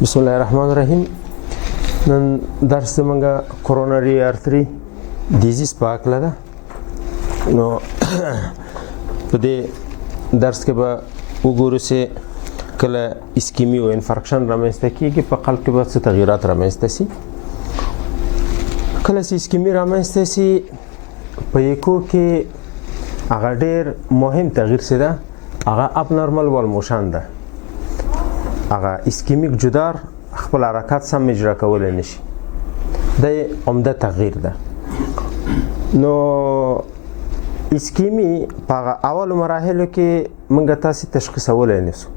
بسم الله الرحمن الرحیم. نن درس زمونږه کورونري ارتري ډیزیز په هکله ده. نو په دې درس کې به وګورو چې کله اسکیمي او انفارکشن رامنځته کېږي په قلب کې به څه تغییرات رامنځته شي. کله چې اسکیمي رامنځته شي په ایکو کې هغه ډېر مهم تغییر څه ده، هغه اپ نارمل والموشن ده. هغه اسکیمیک جدار خپل حرکات سم اجرا کولی نشي، دا عمده تغییر ده. نو اسکیمی په هغه اولو مراحلو کې موږ تاسې تشخیصولی نشو.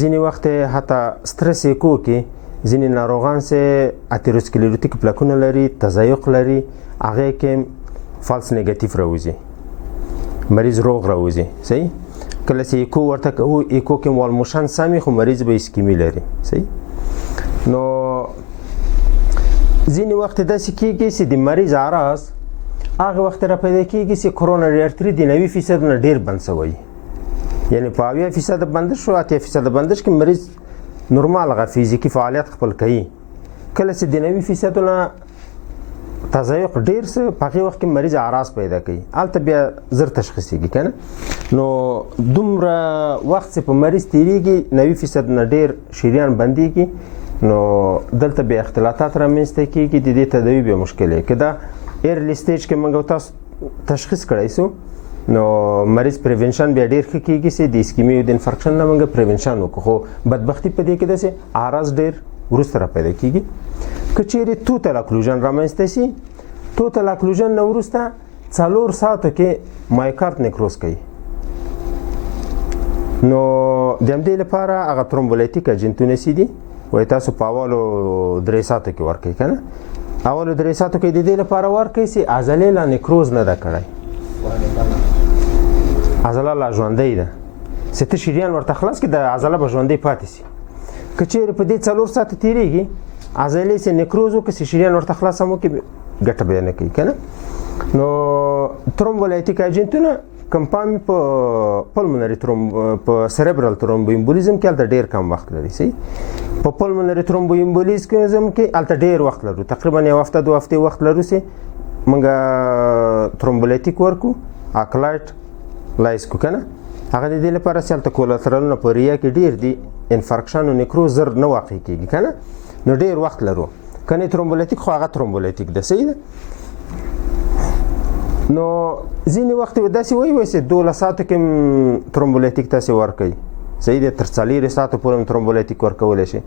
ځینې وخت حتی سترس ایکو کې ځینې ناروغان چې اتیروسکلیروتیک پلاکونه لري، تضایق لري، هغې کې فالس نیګټیف راوځي، مریض روغ راوځي. صحیح؟ کله چې ایکو ورته کوو، ایکو کې والموشن سمي خو مریض به اسکیمي لري. صحیح؟ نو ځینې وخت داسې کېږي چې د مریض اعراض هغه وخت را پیدا کېږي چې کورونري ارتري د 90% نه ډېر بند شوی، یعنې په 80% بندش شو، 80% بندش کې مریض نورمال هغه فزیکي فعالیت خپل کوي. کله چې د 90% نه تضایق ډېر څه په هغې وخت کې مریض اعراض پیدا کوي، هلته بیا زر تشخیصېږي که نه. نو دومره وخت چې په مریض تېرېږي 90% نه ډېر شریان بندېږي، نو دلته بیا اختلاطات رامنځته کېږي، د دې تداوي بیا مشکل دی. که دا ایرلی سټیج کې موږ تاسو تشخیص کړی سو، نو مریض پریونشن بیا ډېر ښه کېږي چې د اسکیمي او د انفارکشن نه موږ پریونشن وکړو. خو بدبختي په دې کې ده چې اعراض ډېر وروسته را پیدا کېږي. که چیرې توتل اکلوژن رامنځته شي، توتل اکلوژن نه وروسته 4 ساعتو کې مایوکارد نیکروز کوي. نو د همدې لپاره هغه ترومبولیتیک اجنټونه چې دي وایي تاسو په اولو 3 ساعتو کې ورکوئ که نه. اولو 3 ساعتو کې د دې لپاره ورکوئ چې عضلې لا نیکروز نه ده کړی، عضله لا ژوندۍ ده، چې ته شریان ورته خلاص کړي د عضله به ژوندۍ پاتې شي. که چیرې په دې 4 ساعته تېرېږي، عضلې چې نیکروز وکړي چې شریان ورته خلاص هم وکړي، ګټه به یې نه کوي که نه. نو ترومبولیتیک اجنټونه کمپاوند په پلمونري په سریبرال ترومبوایمبولیزم کې هلته ډېر کم وخت لري. صحیح؟ په پلمونري ترومبوایمبولیزم کې هلته ډېر وخت لرو، تقریبا 1 هفته 2 هفتې وخت لرو چې موږ ترومبولیتیک ورکو، اکلایټ لایس کو که نه. هغه د دې لپاره چې هلته کولاترالونه په ریا کې ډېر دي، انفارکشن او نیکروز زر نه واقع کېږي که نه. نو ډېر وخت لرو. که نه ترومبولیتیک خو هغه ترومبولیتیک ده. صحیح ده؟ نو ځینې وخت داسې وایي چې 12 ساعتو کې ترومبولیتیک تاسې ورکوئ. صحیح ده؟ تر 4 ساعتو پورې هم ترومبولیتیک ورکولی شي.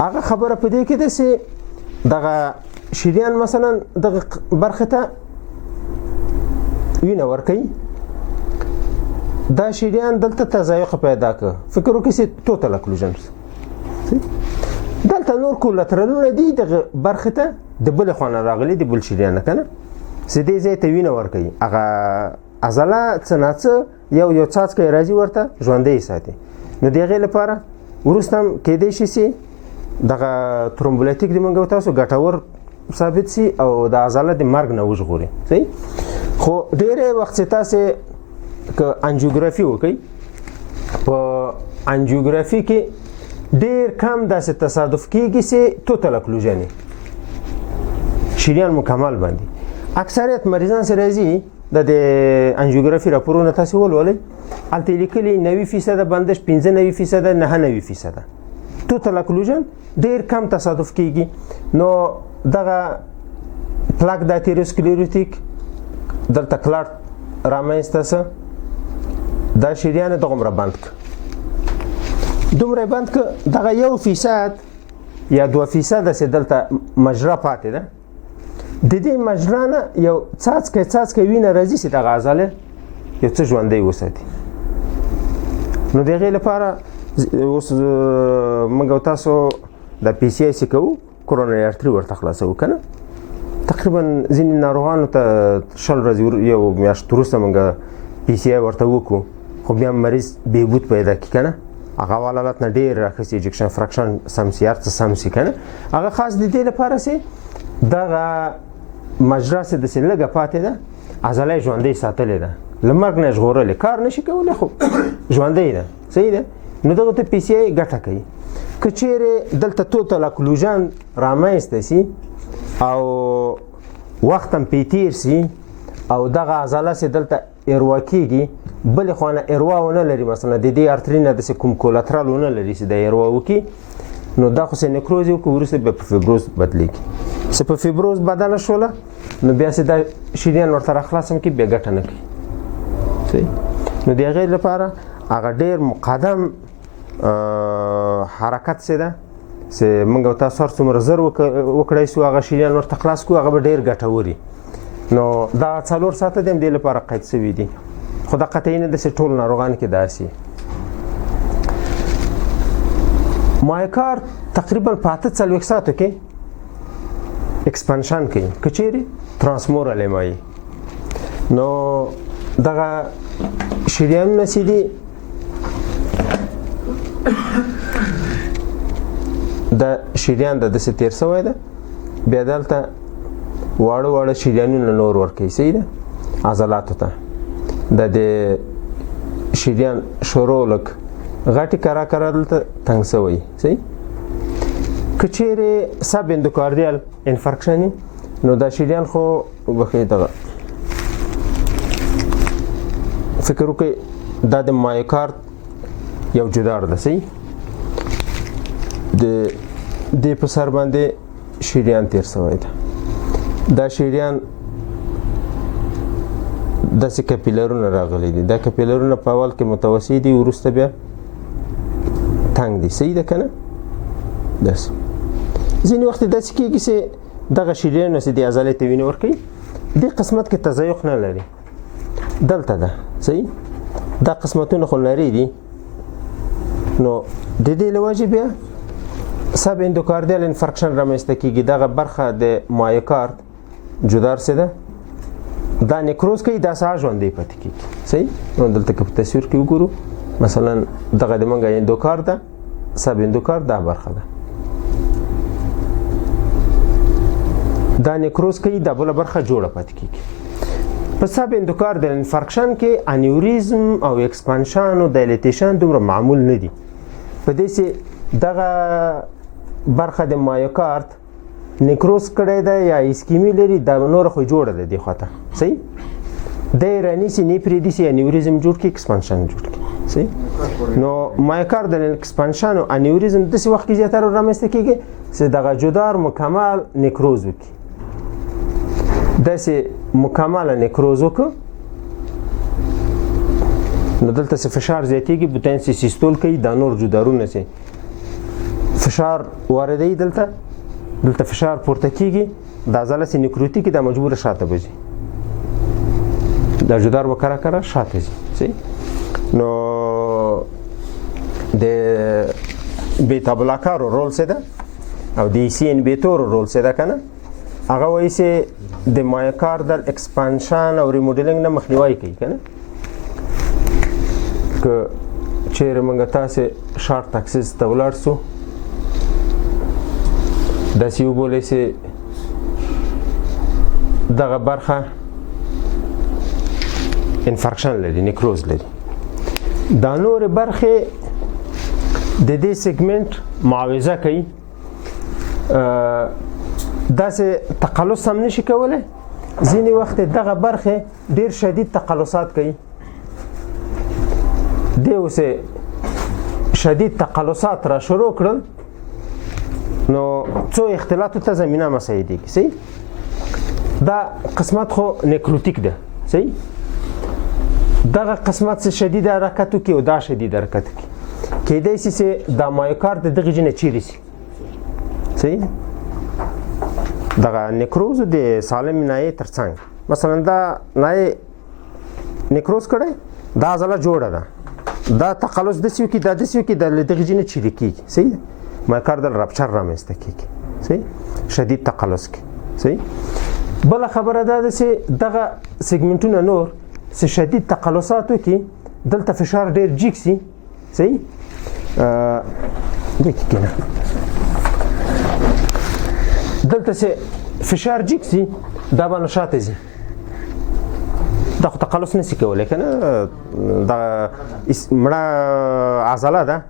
هغه خبره په دې کې ده چې دغه شریان مثلا دغه برخې ته وینه ورکوي، دا شریان دلته تضایق پیدا کړه، فکر وکړئ چې توتل اکلوژن. دلته نور کولاترالونه دي دغه برخې ته د بلې خوا نه راغلي، د بل شریان نه که نه، چې دې ځای ته وینه ورکوي. هغه عضله څه ناڅه یو څاڅکی راځي ورته ژوندی ساتي. نو د هغې لپاره وروسته هم کیدای شي چې دغه ترومبولیتیک د موږ تاسو ګټور ثابت شي او د عضله د مرګ نه وژغوري. صحیح؟ خو ډېری وخت چې تاسې که انجیوګرافي وکړئ، په انجیوګرافي کې ډېر کم داسې تصادف کېږي چې توتل اکلوژن شریان مکمل باندې. اکثریت مریضان چې راځي د انجیوګرافي راپورونه تاسې ولولئ، هلته یې لیکلي 90% بندش، 95%، 99%. توتل اکلوژن ډېر کم تصادف کېږي. نو دغه پلاک د اتیروسکلیروتیک دلته کلاټ رامنځته څه، دا شریان دغومره بند که، دومره بند که دغه 1% یا 2% چې دلته مجرا پاتې ده، د دې مجرا نه یو څاڅکی وینه راځي چې دغه عضله یو څه ژوندی وساتي. نو د هغې لپاره اوس موږ تاسو د پی سی آی سي کوو، کورونري ارتري ورته خلاصوو که نه. تقریبا ځینې ناروغانو ته 20 ورځې یو میاشت وروسته موږ پی سی آی ورته وکړو، خو بیا مریض بهبود پیدا کړي که نه. هغه اول حالت نه ډېر راښه ایجکشن فرکشن سم سي، هر څه سم سي که نه. هغه خاص د دې لپاره چې دغه مجرا چې داسې لږه پاتې ده، عضله یې ژوندۍ ساتلې ده، له مرګ نه ژغورلې، کار نشي کولی خو ژوندۍ ده. صحیح ده؟ نو دغه ته پی سی آی ګټه کوي. که چیرې دلته توتل اکلوژن رامنځته سي او وخت هم پې تیر سي او دغه عضله چې دلته اروا کېږي بلې خوا نه اروا ونه لري، مثلا د دې ارتري نه داسې کوم کولاترال ونه لري چې د اروا وکړي، نو دا خو چې نیکروز یې وکړي وروسته بیا په فیبروز بدلېږي. چې په فیبروز بدله شوله نو بیا چې دا شریان ورته راخلاص هم کړي بیا ګټه نه کوي. صحیح. نو د هغې لپاره هغه ډېر مقدم حرکت چې ده چې موږ او تاسو هر څومره زر وکړی شو هغه شریان ورته خلاص کړو، هغه به ډېر ګټور وي. نو دا 4 ساعته د همدې لپاره قید شوي دي، خو دا قطعي نه ده چې ټول ناروغان کې داسې. مایوکارد تقریبا په 48 ساعتو کې اکسپانشن کوي که چیرې ترانسمورال ایمایي. نو دغه شریانونه چې دي د شریان د داسې تیر شوی ده، بیا دلته واړه واړه شریانونه نور ورکوي. صحیح ده عضلاتو ته د شریان شروع لږ غټې کرا کرا دلته تنګ شوی. صحیح. که چیرې سب اندوکاردیال انفارکشن نو دا شریان خو وبخښئ دغه فکر وکړئ دا د مایوکارد یو جدار ده. صحیح. د دې په سر باندې شریان تیر شوی ده. دا شریان داسې کپیلرونه راغلي دي. دا کپیلرونه په اول کې متوسط دي، وروسته بیا تنګ دي. صحیح ده که نه؟ داسې ځینې وخت داسې کېږي چې دغه شریانونه چې دې عضلې ته وینه ورکوي دې قسمت کې تضایق نه لري، دلته ده. صحیح. دا قسمتونه خو نري دي، نو د دې له وجې بیا سب اندوکاردیال انفارکشن رامنځته کېږي. دغه برخه د مایوکارد جدار څه ده دا نیکروز کوي، دا ساه ژوندی پاتې کېږي. صحیح. نو دلته که په تصویر کې وګورو مثلا دغه د موږ اندوکارد ده، سب اندوکارد دا برخه ده، دا نیکروز کوي، دا بله برخه جوړه پاتې کېږي. په سب اندوکاردیال انفارکشن کې انیوریزم او اکسپانشن او دایلیټیشن دومره معمول نه دي، په دې چې دغه برخه د مایوکارد نیکروز کړی ده یا اسکیمی لري، دا نور خو جوړه ده دې خواته. صحیح. د رانیسي نه پرېږدي چې انیوریزم جوړ کړي، اکسپانشن جوړ کړي. صحیح. نو مایوکاردیال اکسپانشن او انیوریزم داسې وخت کې زیاتره رامنځته کېږي چې دغه جدار مکمل نیکروز وکړي. داسې مکمله نیکروز وکړه نو دلته چې فشار زیاتېږي پوتنسي سیستول کوي، دا نور جدارونه چې فشار واردوي دلته فشار پورته کېږي، دا عضله چې نیکروتیک دا مجبوره شاته به ځي، دا جدار به کرا کرا شاته ځي. صحیح. نو د بیتا بلاکارو رول څه ده او د سی انهبیټورو رول څه ده که نه؟ هغه وایي چې د مایوکاردل اکسپانشن او ریموډلینګ نه مخنیوی کوي که نه؟ که چیرې موږ تاسې شارټ اکسس ته ولاړ سو داسې وبولئ چې دغه برخه انفارکشن لري، نیکروز لري. دا نور برخې د دې سیګمنټ معاوضه کوي، داسې تقلص هم نشي کولی. ځینې وخت دغه برخې ډېر شدید تقلصات کوي، دی اوس شدید تقلصات را شروع کړل نو څو اختلاطو ته زمینه مساعدېږي. صحیح. دا قسمت خو نیکروتیک ده. صحیح. دغه قسمت چې شدید حرکت وکړي او دا شدید حرکت وکړي، کېدای شي چې دا مایوکارد د دغې نه چیرې شي. صحیح. دغه نیکروز د سالم نایې تر څنګ مثلا دا نایې نیکروز کړی، دا عضله جوړه ده، دا تقلص داسې وکړي، دا داسې وکړي، دا له دغې نه چیرې کېږي. صحیح. مایوکاردل رپچر رامنځته کېږي. صحیح. شدید تقلص کې. صحیح. بله خبره دا ده چې دغه سیګمنټونه نور چې شدید تقلصات وکړي دلته فشار ډېر جګ شي. صحیح. دې کې کېنه دلته چې فشار جګ شي دا به نه شاته ځي، دا خو تقلص نشي کولی که نه دا مړه عضله ده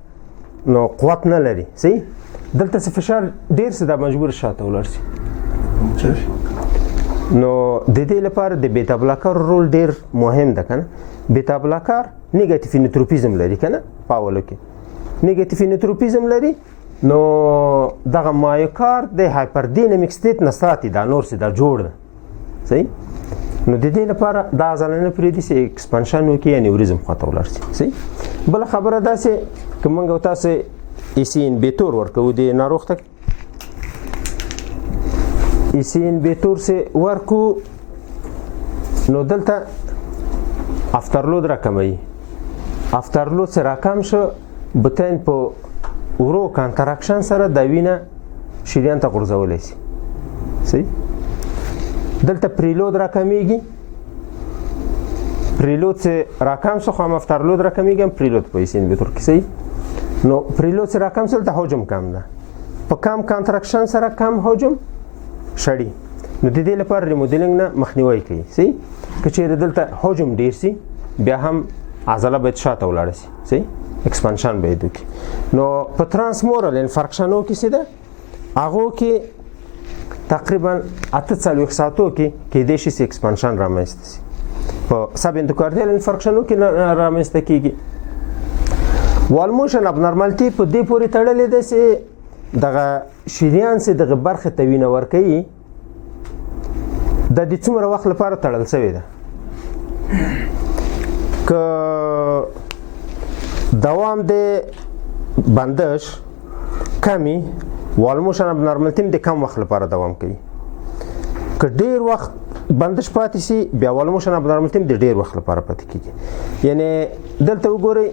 نو قوت نه لري صحیح دلته څه فشار ډېر سي دا مجبور شاته ولاړ شي نو د دې لپاره د بیتا بلاکر رول ډېر مهم ده که نه بیتا بلاکر نیګاتیو نوتروپیزم لري که نه په اولو کې نیګاتیو نوتروپیزم لري نو دغه مایوکارد د هایپردینامیک سټیټ نه ساتي دا نور سي دا جوړ ده صحیح نو د دې لپاره دا عضله نه پرېږدي چې اکسپانشن وکړي یا نیوریزم خواته ولاړ شي صحیح بله خبره داسې که موږ او تاسې ایسي انبیتور ورکوو د ناروغ ته ایسي انبیتور سې ورکو نو دلته افترلود راکموي افترلود سې راکم شو بتین په ورو کانتراکشن سره د وینه شریان ته غورځولی شي صحیح دلته پریلود راکمیږي پریلود سه راکم شو خو هم افترلود راکمیږي هم پریلود په ایسي انبیتور کې صحیح نو پریلود سه راکم شو دلته حجم کم ده په کم کانتراکشن سره کم حجم شړي نو د دې لپاره ریموډلینګ نه مخنیوي کوي صحیح که چیرې دلته حجم ډیر سي بیا هم عضله باید شاته ولاړه شي صحیح اکسپانشن باید وکړي نو په ترانسمورل انفارکشنو کې څه ده هغو کې تقریبا 48 ساعتو کې کېدای شي چې اکسپانشن رامنځته شي په سب اندوکاردیال انفارکشنو کې رامنځته کېږي وال موشن ابنارمالټي په دې پورې تړلې ده چې دغه شریان چې دغه برخې ته وینه ورکوي د دې څومره وخت لپاره تړل شوې ده که دوام د بندش کمی والموشن ابنارمالټي د کم وخت لپاره دوام کوي که ډیر وخت بندش پاتې شي بیا والموشن ابنارمالټي د ډیر وخت لپاره پاتې کیږي یعنی دلته وګورئ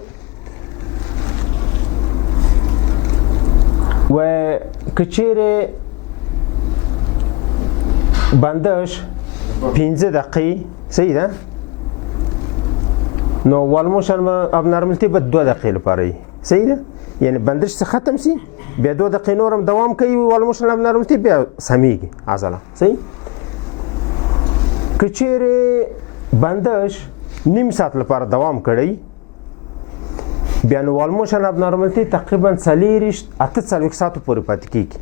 و کچیرې بندش 15 دقیقې صحیح ده نو والموشن ابنارمالټي به 2 دقیقې لپاره وي صحیح ده یعنی بندش څه ختم شي بیا 2 دقیقې نور هم دوام کوي والموشن ابنارمالټي بیا سمیږي عضله صحیح کچیرې بندش نیم ساعت لپاره دوام کړی بیا نو والموشن ابنارمالټي تقریبا 48 ساعتو پورې پاتې کیږي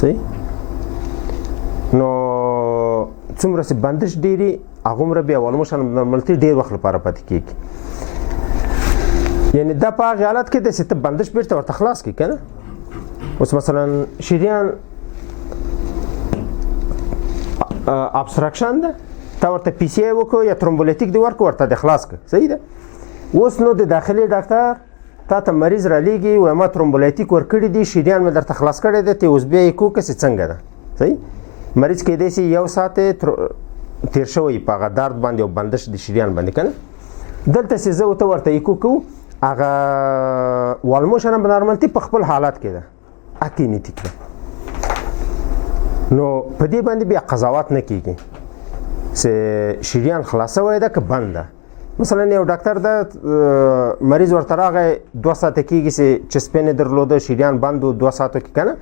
صحیح نو څومره چې بندش ډیري هغومره بیا والموشن ابنارمالټي ډیر وخت لپاره پاتې کیږي یعنی دا په هغه حالت کې چې ته بندش بیرته ورته خلاص کړي که نه اوس مثلا شریان ابستراکشن ده تا ورته پی سی آی وکړو یا ترومبولیټیک دی ورکړو ورته د خلاص کړه صحیح ده اوس نو د داخلي ډاکټر تا ته مریض را لیږي وایي ما ترومبولیټیک ورکړي دي شریان مې درته خلاص کړی دی ته اوس بیا یې کوکه چې څنګه ده صحیح مریض کېدای شي 1 ساعت تیر شوی په هغه درد باندې او بندش د شریان باندې که نه دلته چې زه ورته ایکو کوو هغه والموشن ابنارمالټي په خپل حالت کې ده اکینیټیک ده نو په دې باندې بیا قضاوت نه کیږي چې شریان خلاصوی ده که بند ده مثلا یو ډاکټر ده مریض ورته راغی 2 ساعته کیږي چې چسپین درلوده شریان بند و 2 ساعتو کې که نه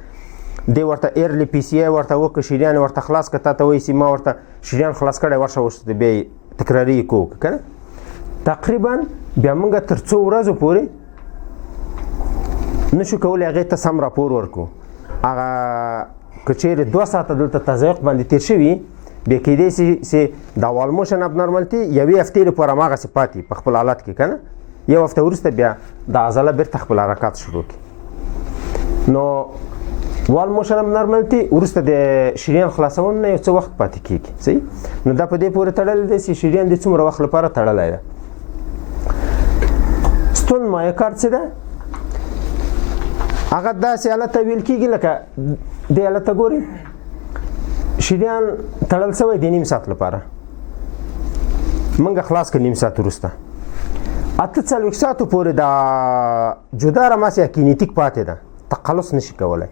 دی ورته ایرلی پی سی آی ورته وکړه شریان ورته خلاص کړه تا ته وایي چې ما ورته شریان خلاص کړی ورشه اوس بیا تکراري یې کوو که نه تقریبا بیا موږ تر څو ورځو پورې نشو کولی هغې ته سم راپور ورکړو هغه که چیرې 2 ساعته دلته تضایق باندې تیر شوي بیا کېدای شي چې دا والموشن ابنارمالټي یوې هفتې لپاره هماغسې پاتې په خپل حالت کې که نه یو هفته وروسته بیا د عضله بیرته خپل حرکات شروع کړي نو والموشن ابنارمالټي وروسته د شریان خلاصون نه یو څه وخت پاتې کېږي صحیح نو دا په دې پورې تړلی دی چې شریان د څومره وخت لپاره تړلی ده ستون مایوکارد څه ده هغه داسې حالت ته ویل کېږي لکه دې حالت ته ګورئ شریان تړل شوی دی نیم ساعت لپاره موږ خلاص کړ نیم ساعت وروسته 48 ساعتو پورې دا جدا رماسې کینیټیک پاتې ده تقلص نشي کولی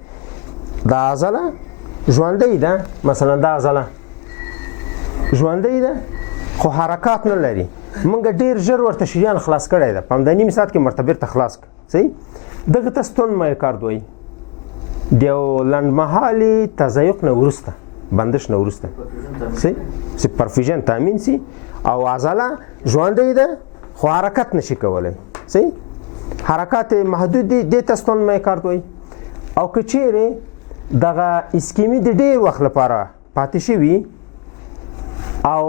دا عضله ژوندۍ ده مثلا دا عضله ژوندۍ ده خو حرکات نه لري موږ ډیر ژر ورته شریان خلاص کړی ده په همدا نیم ساعت کې مرته بیرته خلاص کړه صحیح دغه ته ستون مایوکارد وایي د یو لنډمهالي تضایق نه وروسته بندش نه وروسته صحیح چې پرفیوژن تامین سي او عضله ژوندۍ ده خو حرکت نشي کولی صحیح حرکات محدود دي دې ته ستون مایکارد وایي او که چیرې دغه اسکیمي د ډېر وخت لپاره پاتې شوي او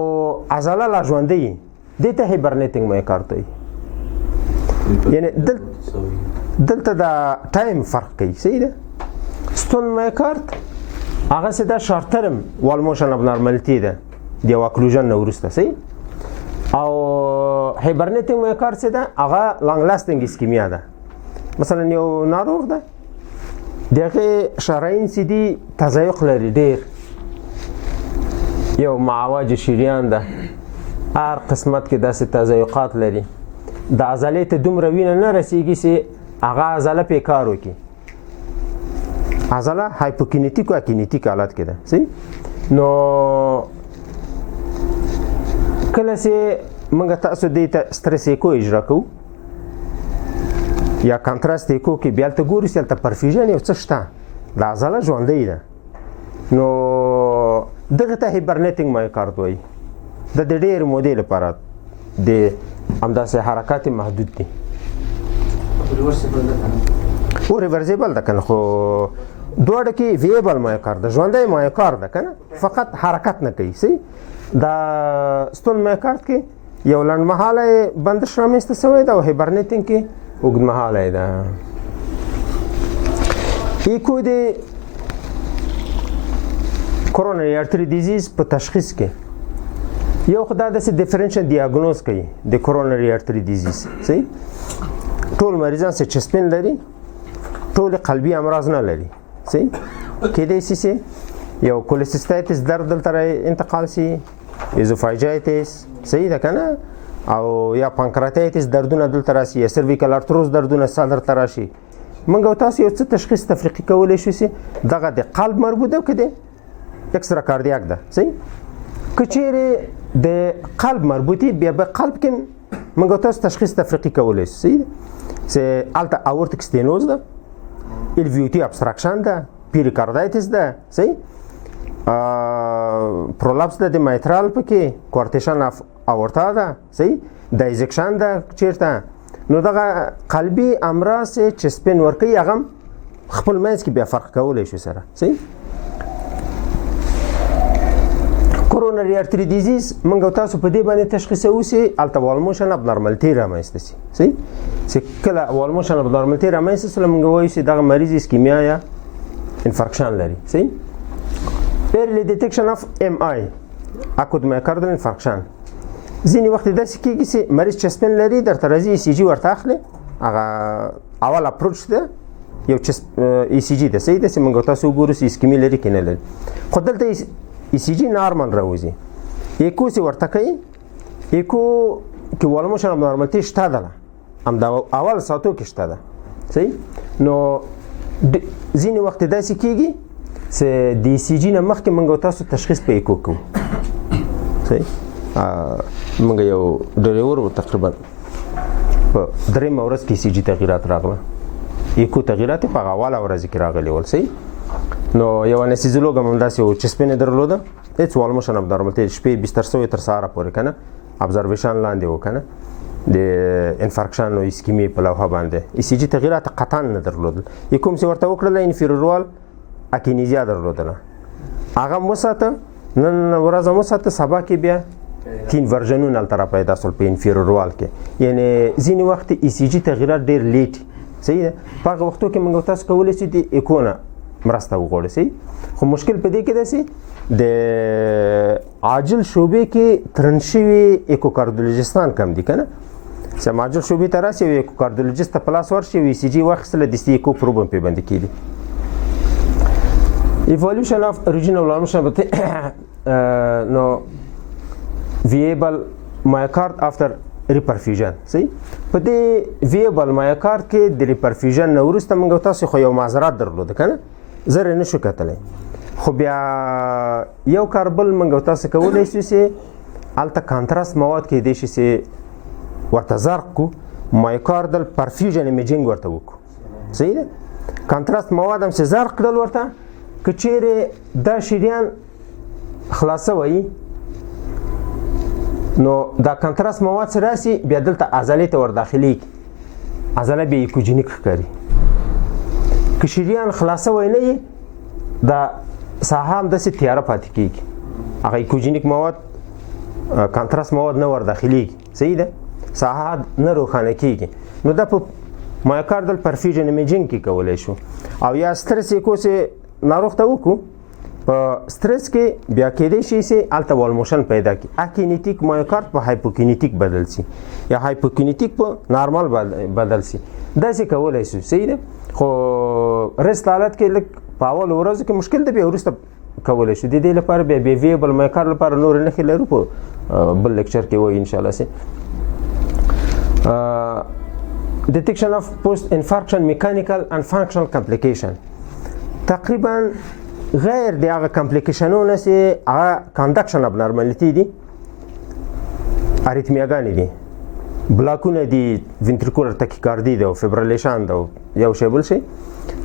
عضله لا ژوندۍ دې ته هایبرنیټینګ مایکارد وایي یعنی دلته د ټایم فرق کوي صحیح ده ستون مایکارد هغه څه د شارټ ترم وال موشن ابنارمالټي ده د یو اکلوژن نه وروسته صحیح او هایبرنیټینګ مایکارد څه ده هغه لانګ لاستینګ اسکیمیا ده مثلا یو ناروغ ده دغه شرايين چې دي تضایق لري ډېر یو معوج شریان ده هر قسمت کې داسې تضایقات لري د عضلې ته دومره وینه نه رسیږي چې هغه عضله پې کار وکړي عضله هایپوکینیتیک او کینیتیک حالت کې ده صحیح نو کله چې موږ تاسو دې ته سټرس ایکو اجرا کوو یا کانټراست ایکو کې بیا ته ګورئ چې هلته پرفیوژن یو څه شته د عضله ژوندۍ ده نو دغه ته هایبرنیټینګ مایکارد وایي د ډېر مودې لپاره د همداسې حرکات محدود دي او ریورسیبل ده کنه خو دواړه کې ویبل مایکارد ده ژوندی مایکارد ده کنه فقط حرکت نه کوي صحیح د ستون مایکارد کې یو لنډمهاله بندش رامنځته شوی ده او هایبرنیټینګ کې اوږدمهاله ده ایکو د کورونري ارتري ډیزیز په تشخیص کې یو خدای داسې ډیفرنشل ډیاګنوز کوي د کورونري ارتري ډیزیز صحیح ټول مریضان چې چسپین لري ټول قلبي امراض نه لري صحیح کېدای شي یو کولسیستایتس درد دلته انتقال شي ایزوفاجایتس صحیح ده کنه او یا پانکراتایتس دردونه دلته راشي یا سرویکل ارتروز دردونه صدر ته راشي موږ تاسو یو څه تشخیص تفریقي کولی شو چې دغه د قلب مربوط ده که د اکسترا کاردیاک ده صحیح که چیرې د قلب مربوطي بیا به قلب کې موږ تاسو تشخیص تفریقي کولی شو صحیح چې هلته اورتیک ستینوز ده الویوټي ابستراکشن ده پیریکاردایتس ده صحیح پرولپس ده د مایترال پکې کوارتیشن اف اورتا ده صحیح دایزکشن ده چیرته نو دغه قلبي امراض چې سپین ورکوي هغه خپل منځ کې بیا فرق کولی شو سره صحیح کورونري ارتري ډیزیز موږ تاسو په دې باندې تشخیصوو چې هلته والموشن ابنارمالټي رامنځته شي صحیح چې کله والموشن ابنارمالټي رامنځته شوله موږ وایو چې دغه مریض اسکیمیا یا انفارکشن لري صحیح early detection of MI acute myocardial infarction ځینې وخت داسې کېږي چې مریض چسپین لري درته راځي ای سی جي ورته اخلي هغه اول اپروچ ده یو ای سی جي ده صحیح ده چې موږ تاسو وګورو چې اسکیمي لري که نه لري خو دلته ای سی جي نارمل راوځي ایکو چې ورته کوي ایکو کې والموشن ابنارمالټي شته ده همدا اول ساعتو کې شته ده صحیح نو ځینې وخت داسې کېږي چې د ای سی جي نه مخکې موږ تاسو تشخیص په ایکو کوو صحیح موږ یو ډریور و تقریبا په درېیمه ورځ کې ای سی جي تغییرات راغله ایکو تغییرات یې په هغه اوله ورځ کې راغلي ول صحیح نو یو انستیزیولوګ هم همداسې و چسپین یې درلوده هېڅ والموشن ابنارمالټي شپې بستر شوی تر سهاره پورې که نه ابزرویشن لاندې و که نه د انفارکشن او اسکیمي په لوحه باندې ای سی جي تغییرات قطعا نه درلودل یې کوم چې ورته وکړله انفیرور وال اکینیزیا درلودله هغه هم وساته نن ورځ هم وساته سبا کې بیا 3 ورژنونه هلته را پیدا شول په انفیرور وال کې یعنې ځینې وخت ای سی جي تغییرات ډېر لیټ صحیح ده په هغه وختو کې موږ تاسو کولی شو د ایکو نه مرسته وغواړو صحیح خو مشکل په دې کې ده چې د عاجل شعبې کې ترن شوي ایکوکاردیولوژیستان کم دي که نه چې عاجل شعبې ته راسي یو ایکوکاردیولوژیست ته په لاس ورشي ای سی جي واخیستله دستي ایکو پروب هم پرې باندې کېدي evolution of original والموشن نو viable myocardium after reperfusion صحیح په دې viable myocardium کې د reperfusion نه وروسته موږ تاسو خو یو معذرات درلوده که نه زر یې نشو کتلی خو بیا یو کار بل موږ تاسو کولی شو چې هلته کانټراست مواد کېدای شي چې ورته زرق کړو مایوکاردل پرفیوژن ایمیجینګ ورته وکړو صحیح ده کانټراست مواد هم چې زرق کړل ورته که چیرې دا شریان خلاصه وایي نو دا کنتراست مواد چې راسي بیا دلته عضلې ته ورداخلیږي عضله بیا ایکوجینیک ښکاري که شریان خلاصه وای نه وي دا ساحه همداسې تیاره پاتې کېږي هغه ایکوجینیک مواد کنتراست مواد نه ورداخلیږي صحیح ده ساحه نه روښانه کېږي نو دا په مایوکاردل پرفیوژن ایمیجینګ کې کولی شو او یا سترس یې کو چې ناروغ ته وکړو په سترس کې بیا کېدای شي چې هلته والموشن پیدا کړي اکینیتیک مایوکارد په هایپوکینیتیک بدل شي یا هایپوکینیتیک په نارمال بدل شي داسې کولی شو صحیح ده خو رست حالت کې لږ په اول ورځو کې مشکل ده بیا وروسته کولی شو د دې لپاره بیا بیویبل مایوکارد لپاره نورې نښې لرو په بل لیکچر کې وایي انشاءالله سي detection of post-infarction mechanical and functional complication تقریبا غیر د هغه کمپلیکیشنونه چې هغه کنډکشن ابنارمالیتي دي اریتمیاګانې دي بلاکونه دي وینټریکولر تاکیکاردي ده او فبریلیشن ده یو شی بل شي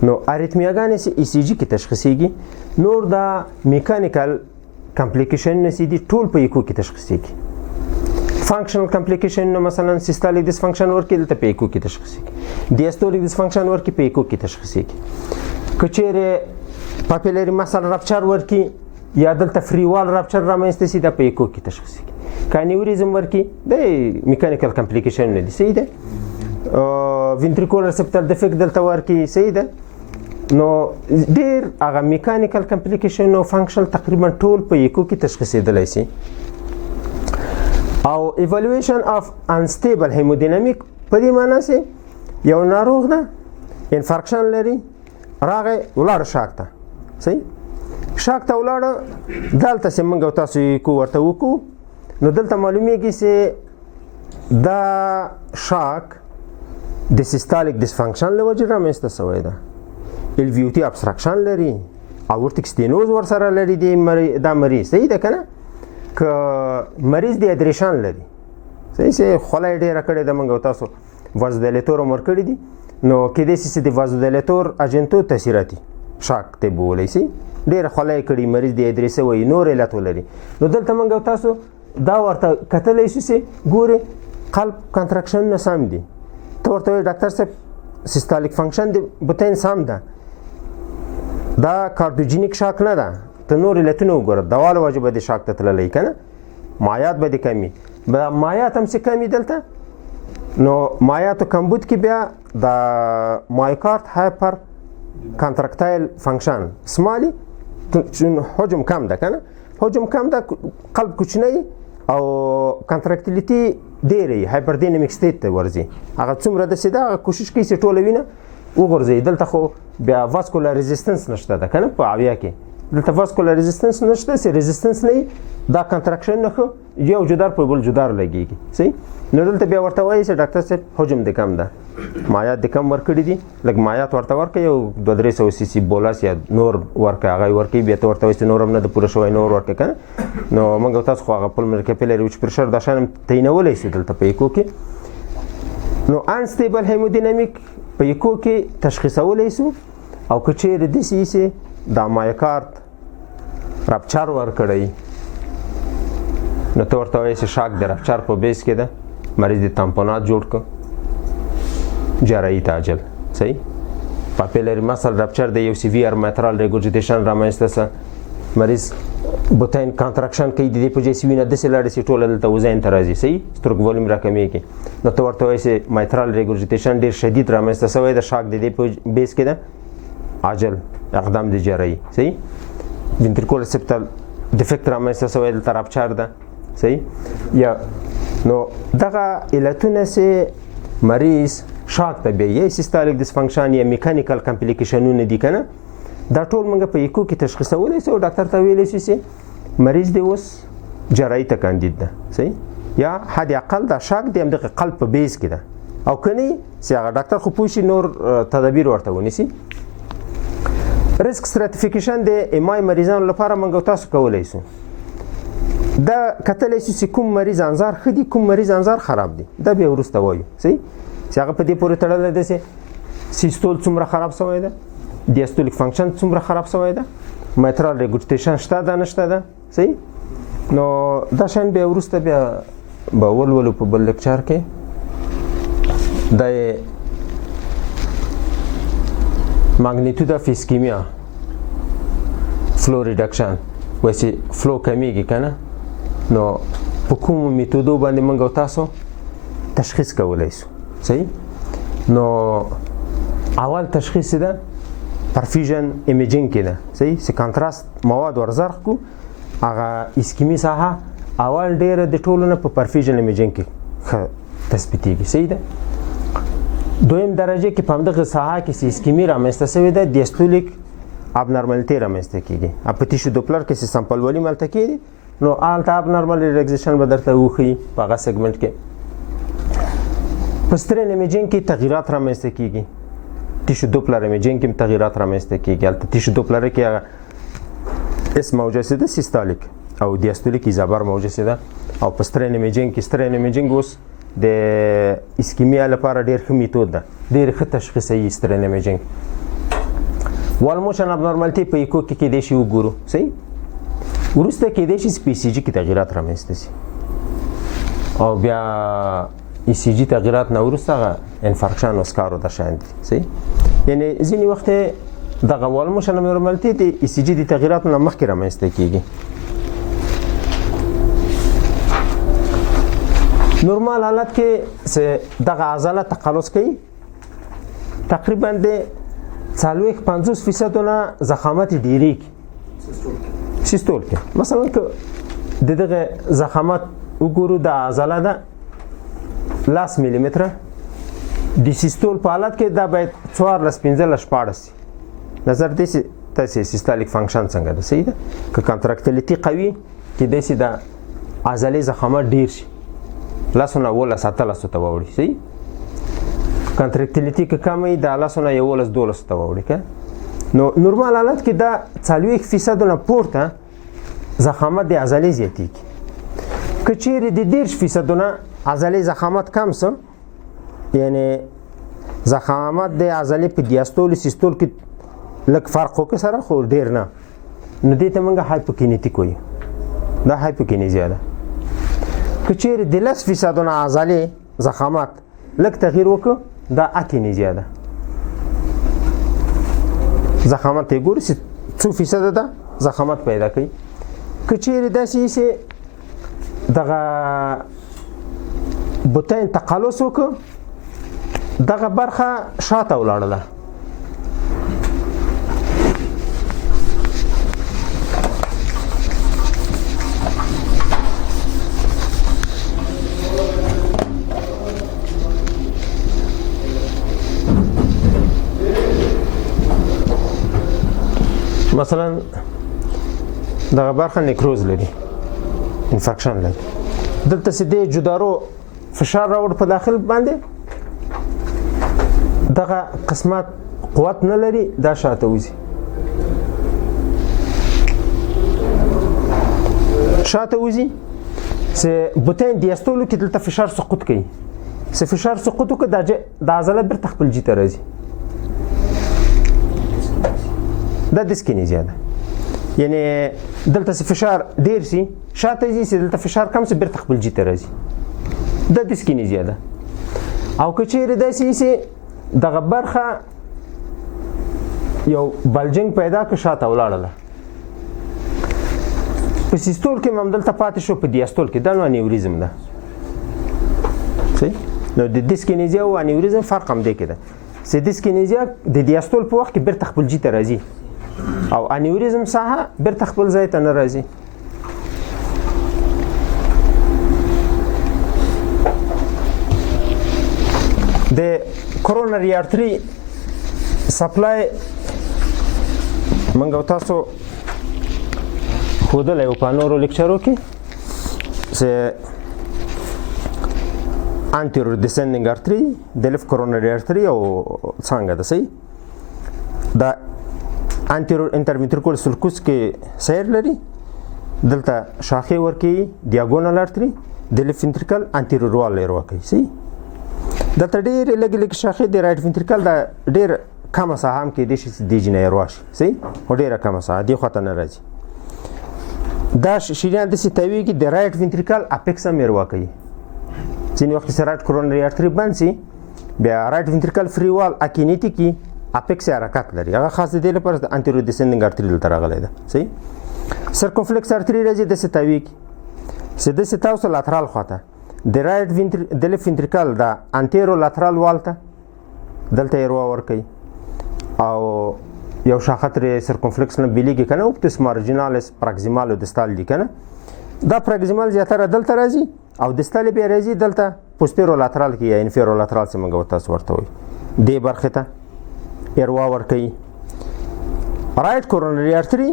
نو اریتمیاګانې چې ای سی جي کې تشخیصیږي نور دا میکانیکل کمپلیکیشنونه چې دي ټول په ایکو کې تشخیصیږي فانکشنل کمپلیکیشن مثلا سیستالیک ډسفنکشن ورکې دلته په ایکو کې تشخیصیږي ډیاستولیک ډسفنکشن ورکې په ایکو کې تشخیصیږي که چیرې پاپیلري مسل رپچر ورکې یا دلته فریوال رپچر رامنځته شي دا په ایکو کې تشخیصیږي که انیوریزم ورکې د میکانیکل کمپلیکیشنونه دي صحیح ده وینټریکولر سپټل ډیفیکټ دلته ورکې صحیح ده نو ډېر هغه میکانیکل کمپلیکیشن او فانکشنل تقریبا ټول په ایکو کې تشخیصېدلی شي او ایوالویشن اف انستیبل هیمودینامیک په دې معنی چې یو ناروغ ده انفارکشن لري راغی ولاړه شاک ته صحیح شاک ته ولاړه دلته چې موږ او تاسو کو ورته وکړو نو دلته معلومیږي چې دا شاک د سیستالیک ډسفنکشن له وجې رامنځته شوی ده الویوټي ابستراکشن لري اورټیک سټینوز ورسره لري دا مریض صحیح ده که نه که مریض ډیهایډریشن لري صحیح چې خوله یې ډېره کړې ده موږ او تاسو وازودیلیتور هم ورکړي دي نو کېدای شي چې د وازودیلیتور اجنټو تاثیراتي شاک ته بولی شي ډېره خوله یې کړي مریض ډیهایډرې شوی نور علت ولري نو دلته موږ او تاسو دا ورته کتلی شو چې ګورې قلب کنټرکشنونه سم دي ته ورته وایي ډاکټر صاحب سیستالیک فنکشن د بطین سم ده دا کاردیوجینیک شاک نه ده ته نور علتونه وګوره دوا له وجې به د شاک ته تللی که نه مایات به د کمي مایات هم چې کمي دلته نو مایاتو کمبود کې بیا د مایوکارد هایپر کانتراکتایل فنکشن سمالي حجم کم ده که نه حجم کم ده قلب کوچنی او کانتراکتیلیټي ډېره وي هایپردینامیک سټیټ ته ورځي هغه څومره داسې ده هغه کوشش کوي چې ټوله وینه وغورځوي دلته خو بیا واسکولر ریزسټنس نشته ده که نه په اویا کې دلته واسکولر ریزسټنس نشته چې ریزسټنس نه وي دا کنټراکشن نه خو یو جدار په بل جدار لګېږي صحیح نو دلته بیا ورته وایي چې ډاکټر صاحب حجم د کم ده مایات د کم ورکړي دي لږ مایات ورته ورکړي یو 200-300 سی سی بولاس یا نور ورکړي هغه یې بیا ته ورته وایي چې نور هم نه د پوره شوی نور ورکړي که نه نو موږ او تاسو خو هغه پلمنري کیپیلري وچ پرشر دا شان هم تعینولی شو دلته په ایکو کې نو انستیبل هیمودینامیک په ایکو کې تشخیصولی شو او که چیرې داسې وي چې دا مایوکارد رپچر ورکړی نو ته ورته وایي چې شاک د رپچر په بیس کې ده مریض د تامپونات جوړ کړ جراحي ته عاجل صحیح پاپیلري مسل رپچر د یو سیویر میترال ریګورجیټیشن رامنځته شه مریض بوتین کانټراکشن کوي د دې په جې وینه داسې لاړې چې ټوله دلته وزین ته راځي صحیح سترګ ولیوم راکمیږي نو ته ورته وایي چې میترال ریګورجیټیشن ډېر شدید رامنځته شوی ده شاک د دې په بیس کې ده عاجل اقدام د جراحي صحیح وینټریکولر سپټل ډیفیکټ رامنځته شوی دلته رپچر ده صحیح یا نو دغه علتونه چې مریض شاک ته بیا یا سیستالیک ډسفنکشن یا میکانیکل کمپلیکیشنونه دي که نه دا ټول موږ په ایکو کې تشخیصولی شو او ډاکټر ته ویلی شو چې مریض دی اوس جراحي ته کاندید ده صحیح یا حد اقل دا شاک دی همدغه قلب په بیس کې ده او که نه چې هغه ډاکټر خو پوه شي نور تدابیر ورته ونیسي ریسک سټراتیفیکیشن د ایمای مریضانو لپاره موږ او تاسو کولی شو دا کتلی شو چې کوم مریض انظار ښه دي کوم مریض انظار خراب دي دا بیا وروسته وایو صحیح چې هغه په دې پورې تړلی ده چې سیستول څومره خراب شوی ده ډیاستولیک فنکشن څومره خراب شوی ده میترال ریګورجیټیشن شته ده نشته ده صحیح. نو دا شان بیا وروسته بیا به ولولو په بل لیکچر کې د ماګنیټیود اف اسکیمیا فلو ریډکشن وایي فلو کمیږي که نه، نو په کومو میتودو باندې موږ او تاسو تشخیص کولی شو. صحیح. نو اول تشخیص ده پرفیوژن ایمیجینګ کې ده. صحیح. چې کانتراست مواد ورزرخ کو هغه اسکیمي ساحه اول ډیره د ټولو نه په پرفیوژن ایمیجینګ کې تثبیتېږي. صحیح ده. دویم درجه کې په همدغه ساحه کې چې اسکیمي رامنځته شوې ده دیاستولیک ابنارمالټي رامنځته کېږي. په ټیشو دوپلر کې چې سمپل ولي ملته کېږي نو هلته ابنارمل ریلیکزیشن به درته وښیي په هغه سیګمنټ کې. په سترین ایمیجینګ کې تغییرات رامنځته کېږي. ټیشو دوپلر ایمیجینګ کې تغییرات رامنځته کېږي. هلته ټیشو دوپلر کې هغه اس موجه ده سیستالیک او دیاستولیک ایزابر موجه ده. او په سترین ایمیجینګ کې سترین ایمیجینګ اوس د اسکیمیا لپاره ډېر ښه میتود ده، ډېر ښه تشخیصوي سترین ایمیجینګ. وال موشن ابنارمالټي په ایکو کې کېدای شي وګورو. صحیح. وروسته کېدای شي په ای سی جي کې تغییرات رامنځته شي او بیا ای سی جي تغییرات نه وروسته هغه انفارکشن او سکارو د شان دي. صحیح. یعنې ځینې وخت دغه وال موشن ابنارمالټي د ای سی جي د تغییراتو نه مخکې رامنځته کېږي. نورمال حالت کې چې دغه عضله تقلص کوي تقریبا د 40-50% نه ضخامت ډیریږي سیستول کې. مثلا که د دغه ضخامت وګورو د عضله ده 10 ملي متره، د سیستول په حالت کې دا باید 14-15-14 نظر دې تاسې سیستالیک فنکشن څنګه ده. صحیح ده. که کانتراکټیلیټي قوي کېدای شي د عضلې ضخامت ډیر شي 10-17 ته واوړي. صحیح. کانتراکټیلیټي که کم وي د 10-11-12 ته واوړي که. نو نورمال حالت کې دا 40% نه پورته ضخامت د عضلې زیاتېږي. که چیرې د 10% نه عضلې ضخامت کم څه یعنی ضخامت د عضلې په دیاستول سیستول کې لږ فرق وکړي سره خو ډیر نه، نو دې ته موږ هایپوکینیټیک وایو. دا هایپوکینیزیا ده. که چیرې د 10% نه عضلې ضخامت لږ تغییر وکړو دا اکینیزیا ده. ضخامت ته ګوري چې څو فیصده ده ضخامت پیدا کوي. که چیرې داسې چې دغه بوتین تقلص وکړو دغه برخه شاته ولاړله. مثلا دغه برخه نیکروز لري، انفکشن لري. دلته چې د جدارو فشار راوړ په داخل باندې دغه قسمت قوت نه لري، دا شاته وځي. شاته وځي چې بوتین دیاستولو کې دلته فشار سقوط کوي. چې فشار سقوط وکړي د عضله بیرته خپل جي ته راځي. دا ډیسکینیزیا ده. یعنی دلته چې فشار ډیر شي شاته ځي، چې دلته فشار کم شي بیرته خپل جي ته راځي. دا ډیسکینیزیا ده. او که چیرې داسې چې دغه برخه یو بلجنګ پیدا که شاته ولاړله په سیستول کې هم دلته پاتې شو، په دیاستول کې دا نو انیوریزم ده. صحیح. نو د ډیسکینیزیا او انیوریزم فرق هم دی کې ده چې ډیسکینیزیا د دیاستول په وخت کې بیرته خپل جي ته راځي او انیوریزم ساحه بیرته خپل ځای ته نه راځي. د کورونري ارتري سپلای موږ او تاسو ښودلی و په نورو لیکچرو کې چې anterior descending artery د left coronary artery او څنګه ده. صحیح. دا anterior interventricular sulcus کې سیر لري، دلته شاخې ورکوي diagonal artery د left ventricle anterior wall لري ورکوي. صحیح. دلته ډېرې لږې لږې شاخې د رایټ ventricle دا ډېر کمه ساحه هم کېدای شي چې دې جنایي راشي. صحیح. خو ډېره کمه ساحه دې خواته نه راځي. دا شریان داسې تاویږي د رایټ وینټریکل اپیکس هم اروا کوي. ځینې وخت چې رایټ کورونري ارټري بند شي بیا رایټ وینټریکل فری وال اکینیټیکي اپیکس حرکت لري. هغه خاص د دې لپاره د انټیرو ډیسندینګ ارټري دلته راغلی ده. صحیح. سرکمفلکس ارټري راځي داسې تاویږي چې داسې تاسو لاترال خواته د رایټ د لیفت وینټریکل د انټیرو لاترال وال ته دلته اروا ورکوي او یو شاخه ترې سرکمفلکس نه بیلیږي که نه اوپټس مارجینالس پراکزیمال او دستال دي که نه. دا پراکزیمال زیاتره دلته راځي او دستال بیا راځي دلته پوستیرو لاترال کې یا انفیرو لاترال چې موږ تاسو ورته وایي دې برخې ته اروا ورکوي. رایټ کورونري ارټري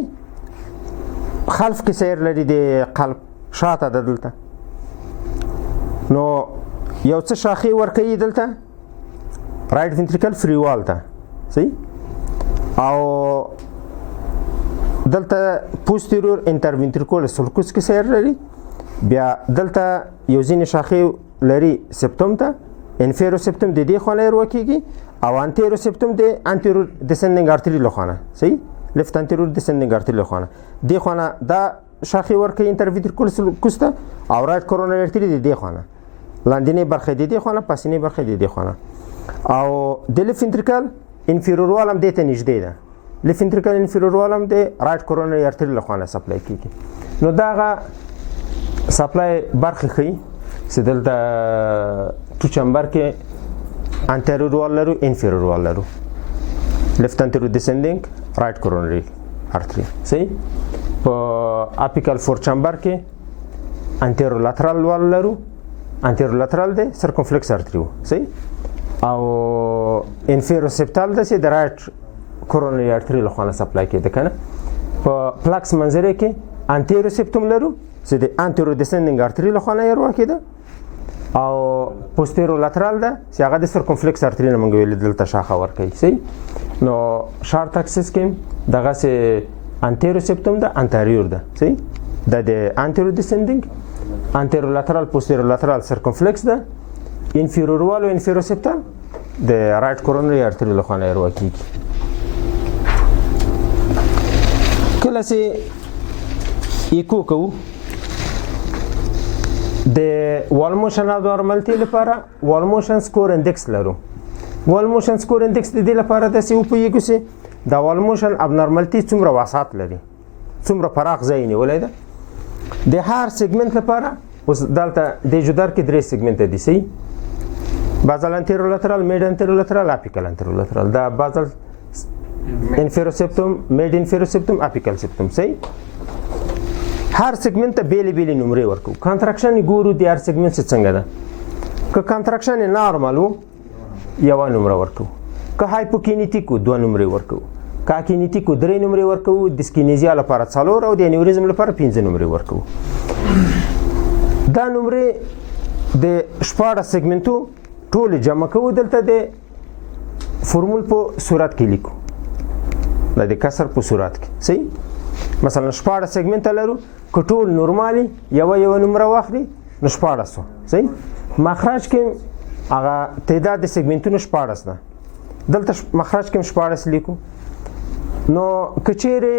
خلف کې سیر لري د قلب شاته ده دلته. نو یو څه شاخې ورکوي دلته رایټ وینټریکل فری وال ته. صحیح. او دلته پوستیرور انټروینټریکول سلکوس کې سیر لري. بیا دلته یو ځینې شاخې لري سپټم ته انفیرو سپټم د دې خوا نه اروا کېږي او انټیرو سپټم د انټیرو ډیسندینګ ارټري له خوا نه. صحیح. لیفت انټیرو ډیسندینګ ارټري له خوا نه دې خوا نه دا شاخې ورکوي انټروینټریکول سلکوس ته او رایټ کورونري ارټري د دې خوا نه لاندینۍ برخه د دې خوا نه پاسینۍ برخه د دې خوا نه او د لیفت وینټریکل انفیرور وال هم دې ته نږدې ده. لیفت وینټریکل انفیرور وال هم د رایټ کورونري ارټري له خوا نه سپلای کېږي. نو دا هغه سپلای برخې ښیي چې دلته ټو چمبر کې انټیرور وال لرو انفیرور وال لرو. لیفت انټیرو ډیسندینګ رایټ کورونري ارټري. صحیح. په اپیکل فور چمبر کې انټیرو لاترال وال لرو انټیرو لاترال دی سرکمفلکس ارټري و. صحیح. او انفیرو سپټال ده چې د رایټ کورونري ارټري له خوا نه سپلای کېده که نه. په پلکس منظرې کې انټیرو سپټم لرو چې د انټیرو ډیسندینګ ارټري له خوا نه اروا کېده او پوستیرو لاترال ده چې هغه د سرکمفلکس ارټري نه موږ ویلي دلته شاخه ورکوي. صحیح. نو شارټ اکسس کې دغسې انټیرو سپټم ده انټریور ده. صحیح. دا د انټیرو ډیسندینګ انټیرو لاترال پوستیرو لاترال سرکمفلکس ده انفیرور وال او انفیرو سپټال د رایټ کورونري ارټري له خوا نه اروا کېږي. کله چې ایکو کوو د وال موشن ابنارمالټي لپاره وال موشن سکور انډکس لرو. وال موشن سکور انډکس د دې لپاره داسې وپوهېږو چې دا وال موشن ابنارمالټي څومره وسعت لري څومره پراخ ځای نیولی ده. د هر سیګمنټ لپاره اوس دلته د جدار کې 3 سیګمنټه دي. صحیح. بازل انتیرولاترال میډ انتیرولاترال اپیکل انتیرولاترال دا بازل انفیرو سپټم میډ انفیرو سپټم اپیکل سپټم. صحیح. هر سیګمنټ ته بیلې بیلې نمرې ورکوو. کانټراکشن ګورو د هر سیګمنټ څنګه ده. که کانټراکشن نارمل و یوه نمره ورکوو. که هایپوکینیټیک و 2 نمرې ورکوو. که اکینیټیک و 3 نمرې ورکوو. دیسکینیزیا لپاره 4 او د انیوریزم لپاره 5 نمرې ورکوو. دا نمرې د 14 سیګمنټو ټول جمع کوو دلته د فرمول په صورت کې لیکو. دا د کسر په صورت کې. صحیح. مثلا 14 سیګمنټه لرو که ټول نورمالي یوه نمره واخلي نو 1400. صحیح. مخرج کې هغه تعداد د سیګمنټونو 14 ده. دلته مخرج کې 14 لیکو. نو که چیرې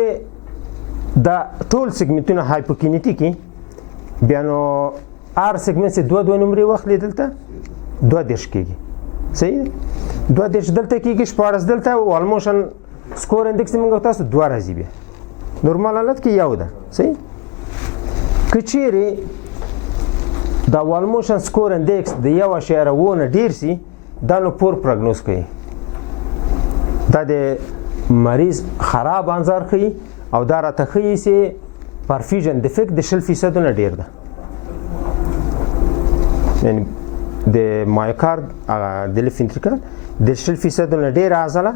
دا ټول سیګمنټونه هایپوکینیټیکي بیا نو هر سیګمنټ چې 2 نمرې واخلي دلته 22 کېږي. صحیح. 22 دلته کېږي 14 دلته وال موشن سکور انډکس موږ تاسو 2 راځي بیا نورمال حالت کې یو ده. صحیح. که چیرې دا وال موشن سکور انډکس د 1.1 نه ډیر سي دا نو پور پروګنوز کوي. دا د مریض خراب انظار کوي او دا راته ښیي چې پرفیوژن ډیفیکټ د 0% نه ډیر ده. یعنی د مایوکارد د لیفت وینټریکل د 0% نه ډیر عضله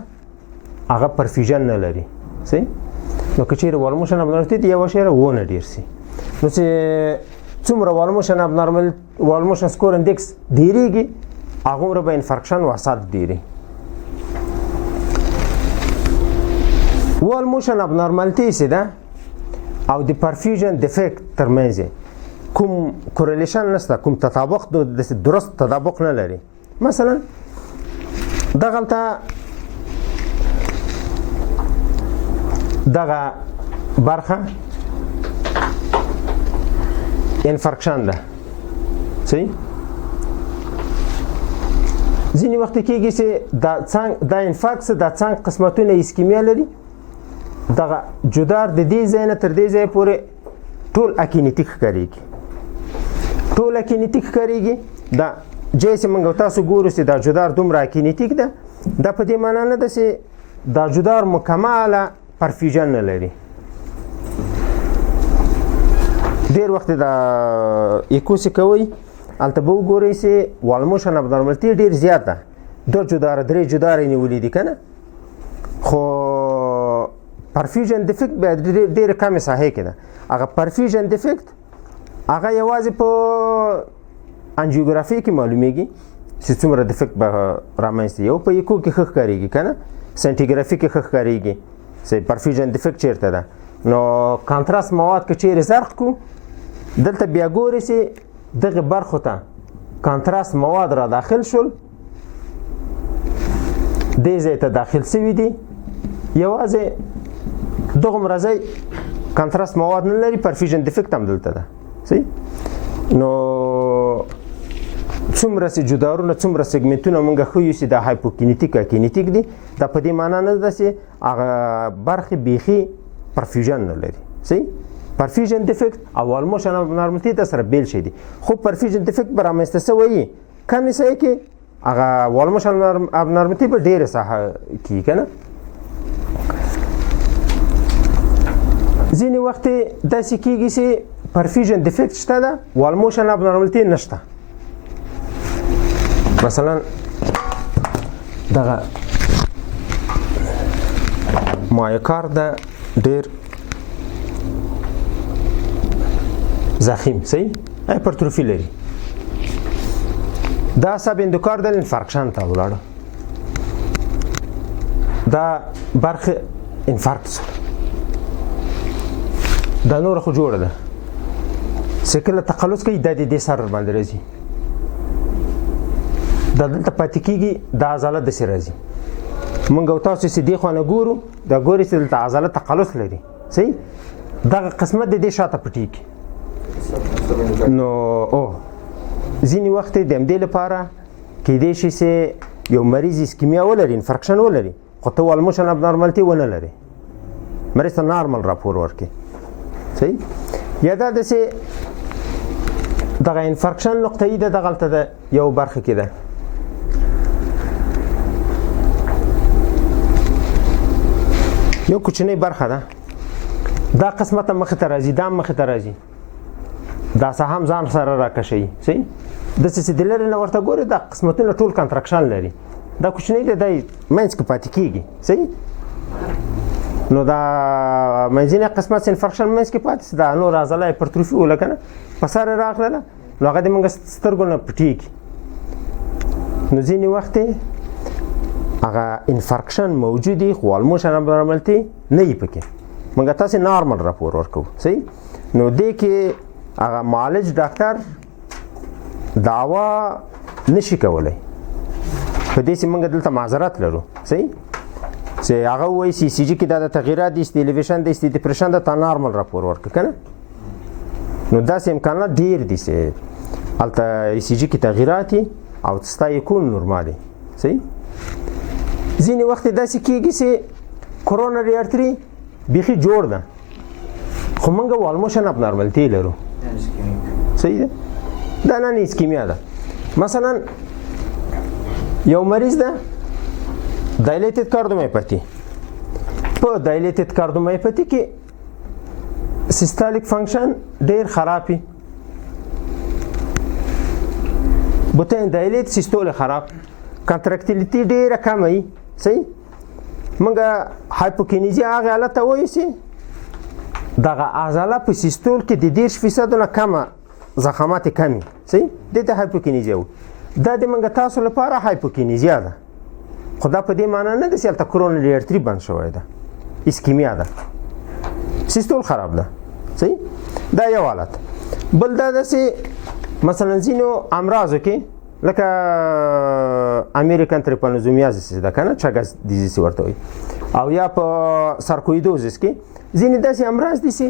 هغه پرفیوژن نه لري. صحیح. نو که چیرې وال موشن ابنارمالټي د 1.1 نه ډیر سي نو چې څومره وال موشن سکور انډکس ډیریږي هغومره به انفارکشن وسعت ډیری. وال موشن ابنارمالټي چې ده او د پرفیوژن ډیفیکټ ترمنځ کوم کوریلیشن نشته، کوم تطابق درست تطابق نه لري. مثلا دغلته دغه برخه انفارکشن ده صحیح ځینې وخت کېږي چې دا انفارکس دا څنګه قسمتونه اسکیمیا لري دغه جدار د دې ځای نه تر دې ځای پورې ټول اکینیتیک ښکارېږي دا جیسې موږ تاسو ګورو چې دا جدار دومره اکینیتیک ده دا په دې معنا نه ده چې دا جدار مکمله پرفیوژن نه لري ډېر وخت دا ایکو چې کوئ هلته به وګورئ چې والموشن ابنارمالټي ډېر زیات ده 2 جداره 3 جداره یې نیولي دي که نه خو پرفیوژن ډیفیکټ بیا ډېرې کمې ساحې کې ده هغه پرفیوژن ډیفیکټ هغه یوازې په انجیوګرافي کې معلومیږي چې څومره ډیفیکټ به رامنځته یو په ایکو کې ښه ښکارېږي که نه سنټیګرافي کې ښه ښکارېږي چې پرفیوژن ډیفیکټ چېرته ده نو کانتراست مواد که چیرې زرخ کو دلته بیا ګورې چې دغه برخو ته کانتراست مواد را داخل شول دې ځای ته داخل شوي دي یوازې دغومره ځای کانتراست مواد نه لري پرفیوژن ډیفیکټ هم دلته ده صحیح نو څومره چې جدارونه څومره سیګمنټونه موږ ښیو چې دا هایپوکینیتیک اکینیتیک دي دا په دې معنا نه ده چې هغه برخې بیخي پرفیوژن نه لري صحیح پرفیوژن ډیفیکټ او والموشن ابنارمالټي د سره بیل شي دي خو پرفیوژن ډیفیکټ به رامنځته شوی کمې ساحې کې هغه والموشن ابنارمالټي به ډېره ساحه کېږي که نه ځینې وخت داسې کېږي چې پرفیوژن ډیفیکټ شته ده والموشن ابنارمالټي نشته مثلا دغه مایوکارد ډېر زخیم صحیح هایپرتروفي لري دا سب اندوکاردل انفارکشن ته ولاړه دا برخه انفارکت دا نور خو جوړه ده سکله تقلص کوي د دې سر باندې راځي دا دلته پاتې کېږي دا عضله داسې راځي موږ او تاسو چې دې خوا نه ګورو دا ګوري چې دلته عضله تقلص لري صحیح دغه قسمت د دې شاته پټېږي نو ځینې وخت د همدې لپاره کېدای شي چې یو مریض اسکیمیا ولري انفارکشن ولري خو ته والموشن ابنارمالټي ونه لري مریض ته نارمل راپور ورکړي صحیح یا دا داسې دغه انفارکشن نقطه‌ای ده دغلته ده یو برخه کې ده یو کوچنۍ برخه ده دا قسمت مخې ته راځي دا مخې ته راځي دا سهم ځان سره راکشوي صحیح داسې چې د لرې نه ورته ګورې دا قسمتونه ټول کنټرکشن لري دا کوچنۍ دی دی منځ کې پاتې کېږي صحیح نو دا منځنی قسمت انفارکشن منځ کې پاتې دا نور عضله هایپرتروفي وله که نه په سر راغله نو هغه د موږ سترګو نه پټېږي نو ځینې وخت هغه انفارکشن موجود وي خو والموشن ابنارمالټي نه وي پکې موږ تاسې نارمل راپور ورکوو صحیح نو دې کې هغه معالج ډاکټر دعوا نشي کولی په دې چې موږ دلته معذرت لرو صحیح چې هغه وایي چې سی جي کې دا د تغییرات دي ایلیویشن دی ډپریشن ده تا نارمل راپور ورکړه که نه نو داسې امکانات ډېر دي چې هلته سی جي کې تغییرات دي او ستا یکون نورمال دی صحیح ځینې وخت داسې کېږي چې کورونري ارتري بیخي جوړ ده خو موږ والموشن ابنارمالټي لرو صحیح ده دا نه اسکیمیا ده مثلا یو مریض ده دایلیټډ کاردیومایوپاتي په دایلیټډ کاردیومایوپاتي کې سیستالیک فنکشن ډېر خراب وي بوتین دایلیټ سیستول خراب کنټراکټیلیټي ډېره کمه وي صحیح موږ هایپوکینیزیا هغه حالت ته وایو چې دغه عضله په سیستول کې د 10% نه کمه ضخامت کمی صحیح دې ته هایپوکینیزیا وایي دا د موږ تاسو لپاره هایپوکینیزیا ده خو دا په دې معنا نه ده چې هلته کرونري ارتري بند شوی ده اسکیمیا ده سیستول خراب ده صحیح دا یو حالت بل دا ده چې مثلا ځینو امراضو کې لکه امریکن تریپانوزومیازیس ده که نه چاګز دیزیس ورته وایي او یا په سارکویدوزیس کې ځینې داسې امراض دي چې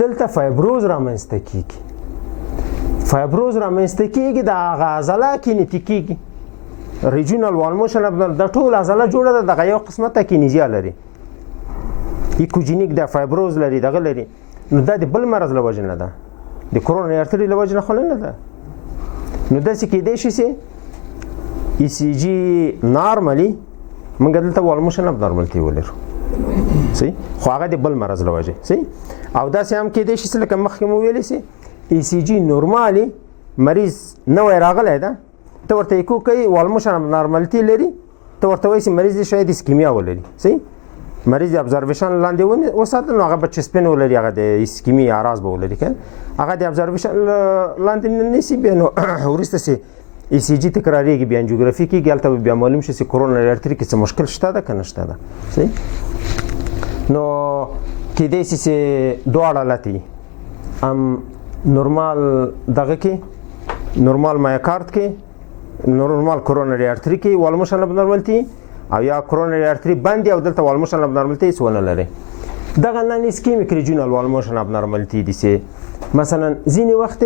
دلته فایبروز رامنځته کېږي فایبروز رامنځته کېږي د هغه عضله کینیتیک کېږي ریجونل وال موشن د ټول عضله جوړه ده دغه یو قسمت کینیزیا لري ایکوجینیک د فایبروز لري دغه لري نو دا د بل مرض له وجې نه ده د کرونري ارتري له وجې نه خو نه ده نو داسې کېدای شي چې ای سی جي نارملي موږ دلته وال موشن ابنارملتي ولرو صحیح خو هغه د بل مرض له وجې صحیح او داسې هم کېدای شي لکه مخکې مو ویلې سي ای سی جي نورمالي مریض نوی راغلی ده ته ورته ایکو کوي وال موشن ابنارملتي لري ته ورته وایي چې مریض یې شاید اسکیمیا ولري صحیح مریض ابزرویشن لاندې وساتل نو هغه به چسپین ولري هغه د اسکیمي اعراض به ولري که هغه د ابزرویشن لاندې نیسي بیا نو وروسته سي ای سی جي تکراریږي بیا انجیوګرافي کېږي هلته به بیا معلوم شي چې کرونري ارتري کې څه مشکل شته ده که نه شته ده صحیح نو کېدای شي چې دواړه حالت هم نورمال دغه کې نورمال مایوکارد کې نورمال کرونري ارتري کې وال موشن ابنارملتي او یا کرونري ارتري بند او دلته وال موشن ابنارملتي هیڅ ونه لري دغه نن اسکیمیک ریجونال وال موشن ابنارملتي دي چې مثلا ځینې وخت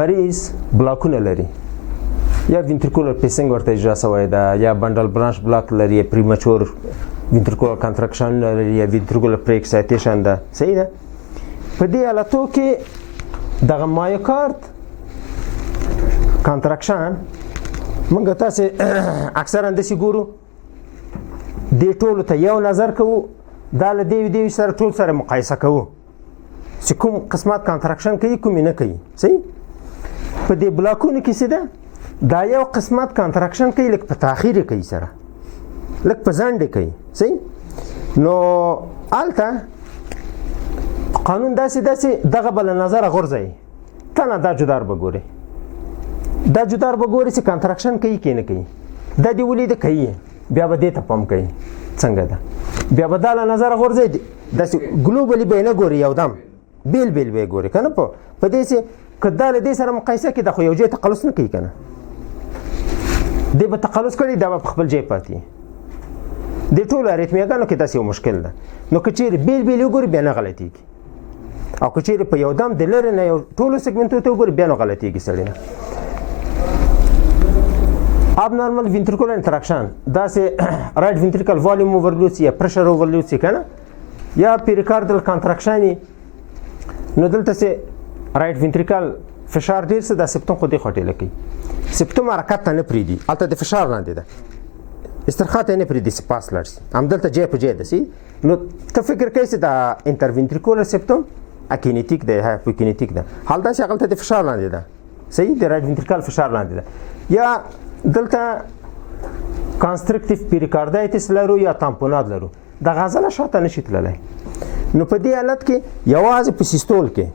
مریض بلاکونه لري یا وینتریکولر پیسنګ ورته اجرا شوی ده یا بندل برانش بلاک لري پریمچور وینتریکولر کانټراکشن لري یا وینتریکولر پری ایکسایټیشن ده صحیح ده په دې حالتو کې دغه مایوکارد کانټراکشن موږ تاسې اکثرا داسې ګورو دې ټولو ته یو نظر کوو دا له دې سره ټول سره مقایسه کوو چې کوم قسمت کانټراکشن کوي کوم نه کوي صحیح په دې بلاکونو کې څه ده دا یو قسمت کانټراکشن کوي لږ په تاخیر کوي سره لږ په ځنډ کوي صحیح نو هلته قانون داسې دغه بل نظر غورځوي تنه دا جدار به ګوري دا جدار به ګوري چې کانټراکشن کوي کې نه کوي دا دی ولې د کوي بیا به دې ته پام کوي څنګه ده بیا به دا له نظر غورځي داسې ګلوبلي به نه ګوري یو دم بیل به ګوري که نه په دې چې که دا له دې سره مقایسه کړي دا خو یو ځای تقلص نه کوي که نه دې به تقلص کړي دا به په خپل ځای پاتې دې ټولو اریتمیاګانو کې داسې یو مشکل ده نو که چیرې بیل وګوري بیا نه غلطېږي او که چیرې په یو دم د لرې نه یو ټولو سیګمنټو ته وګوري بیا نه غلطېږي سړی نه abnormal ventricular interaction دا سه right ventricle volume overload یا pressure overload کنه یا pericardial contraction نو دلته سه right ventricle فشار ډیر څه د سپټم خو دې خټې لکې سپټم حرکت نه پریدي البته د فشار لاندې ده استرخاء نه پریدي سپاس لرسي هم دلته جې په جې ده سي نو ته فکر کوي چې دا انټرventricular سپټم اکینیټیک ده هایپوکینیټیک ده حال دا چې هغه د فشار لاندې ده صحیح د right ventricle فشار لاندې ده یا دلته کنسترکټیو پیریکاردایټس لرو یا تامپوناد لرو د غزله شاته نشي تللی نو په دې حالت کې یوازې په سیستول کې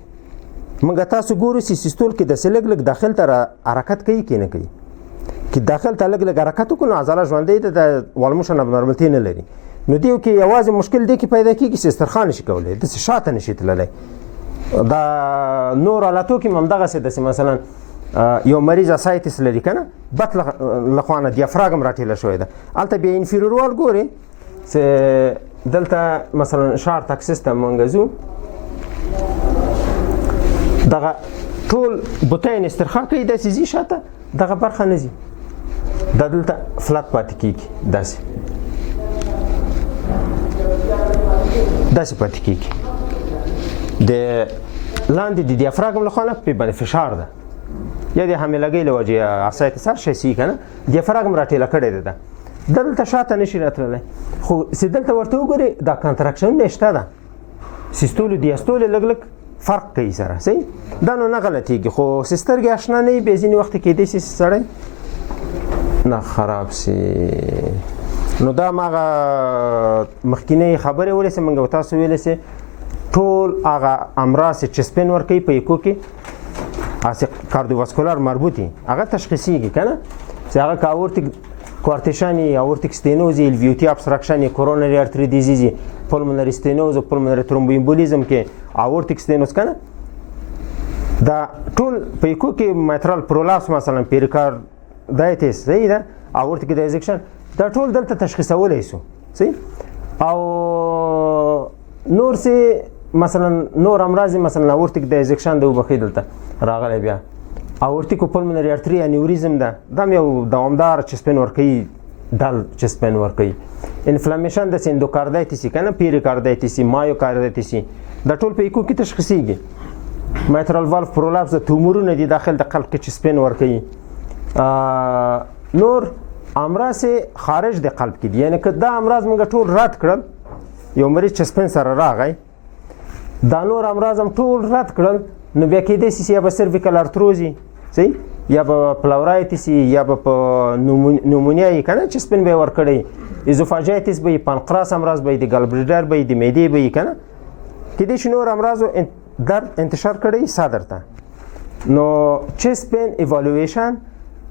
موږ تاسو ګورو چې سیستول کې د لږ داخل ته حرکت کوي کې نه کوي کې داخل ته لږ حرکت وکړو نو عضله ژوندۍ ده د والموشن ابنارملتي نه لري نو دیو کې یوازې مشکل دی کې پیدا کېږي چې استرخاء نشي کولی داسې شاته نشي تللی دا نور حالتو کې هم دغسې داسې مثلا یو مریض اسایتس لري کنه بطن لخوانه دیافراګم راټیله شوی ده البته بیا انفیریور وال ګوري چې دلته مثلا شارټ اکسس ته منګزو دغه ټول بوتین استرخاء کوي داسې ځي شاته دغه برخه نه ځي دا دلته فلات پاتې کېږي داسې پاتې کېږي د لاندې د دیافراګم لخوانه په باندې فشار ده یا د حاملګۍ له وجې اسایتس هر شی سي که نه دیافراګم راټیله کړې ده دلته شاته نشي راتللی خو چې دلته ورته وګورې دا کانټراکشنونه شته ده سیستول دیاستول لږ فرق کوي سره صحیح دا نو نه غلطېږي خو چې سترګې اشنا نه وي بیا ځینې وخت کېدای شي سړی نه خراب سي نو دا هماغه مخکینۍ خبرې ولې چې موږ تاسو ویلې چې ټول هغه امراض چې سپین ورکوي په ایکو کې کاردیوواسکولار مربوطي هغه تشخیصیږي که نه چې هغه که اورتیک کوارتیشن اورتیک ستینوز الویوتی ابستراکشن کورونري ارتري ډیزیز پلمونري ستینوز او پلمونري ترومبوایمبولیزم کې اورتیک ستینوز که نه دا ټول په ایکو کې میترال پرولاپس مثلا پیریکاردایټس صحیح ده اورتیک ډایزیکشن دا ټول دلته تشخیصولی شو صحیح او نور سي مثلا نور امراض مثلا اورتیک ډایزیکشن د وبخې دلته راغلی بیا اورتیکو پلمنري ارتري انیوریزم ده دا هم یو دوامدار چسپین ورکوي ډل چسپین ورکوي انفلامیشن د اندوکاردایتس که نه پیریکاردایتس مایوکاردایتس دا ټول په ایکو کې تشخیصیږي میترال والف پرولپس د تومورونه دي داخل د قلب کې چسپین ورکوي نور امراض خارج د قلب کې دي یعنی که دا امراض موږ ټول رد کړل یو مریض چسپین سره راغی دا نور امراض هم ټول رد کړل نو بیا کېدای شي یا به سرویکل ارتروزي صحیح یا به پلورایتس یا به په نومونیا یې که نه چسپین به یې ورکړی ایزوفاجایتس به یې پانقراس امراض به یې د ګلبلیډر به یې د معدې به یې که نه کېدای شي نور امراضو درد انتشار کړی صدر ته نو چست پین ایوالویشن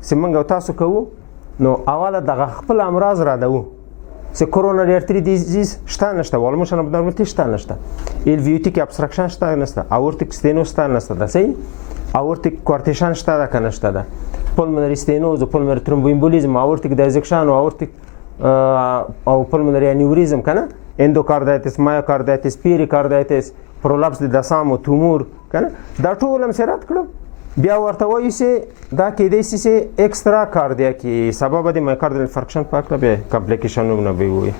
چې موږ تاسو کوو نو اوله دغه خپل امراض رادوو چې کورونري ارتري ډیزیز شته نشته والموشن ابنورمالټي شته نشته الویوتیک ابستراکشن شته نشته اورتیک ستینوز شته نشته ده صحیح اورتیک کورتیشن شته ده که نشته ده پلمنري ستینوز او پلمنري ترومبوایمبولیزم اورتیک دایزکشن او اورتیک او پلمنري انیوریزم که نه اندوکاردایتس مایوکاردایتس پیریکاردایتس پرولپس د دسامو تومور که نه دا ټول هم سره رد کړو بیا ورته وایي چې دا کېدای شي چې اکسترا کاردیاکي سبب د مایوکاردیال انفارکشن په هکله بیا کمپلیکیشنونه به وي